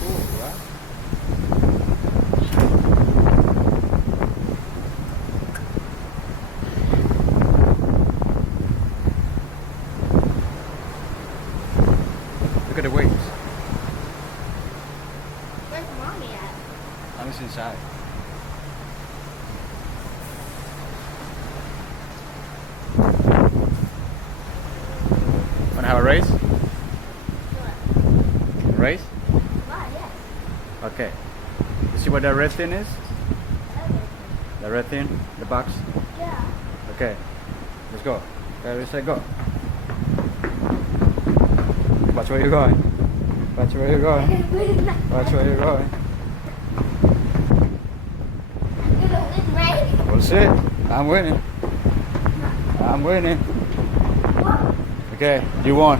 Cool, right? Look at the wings. Where's mommy at? Mommy's inside. Wanna have a race? What? A race? Why, yes. Okay. You see what that red thing is? Okay. The red thing? The box? Yeah. Okay. Let's go. Ready, set, go. Watch where you're going. Watch where you're going. Watch where you're going. You're gonna win, right? We'll see. I'm winning. I'm winning. Okay, you won.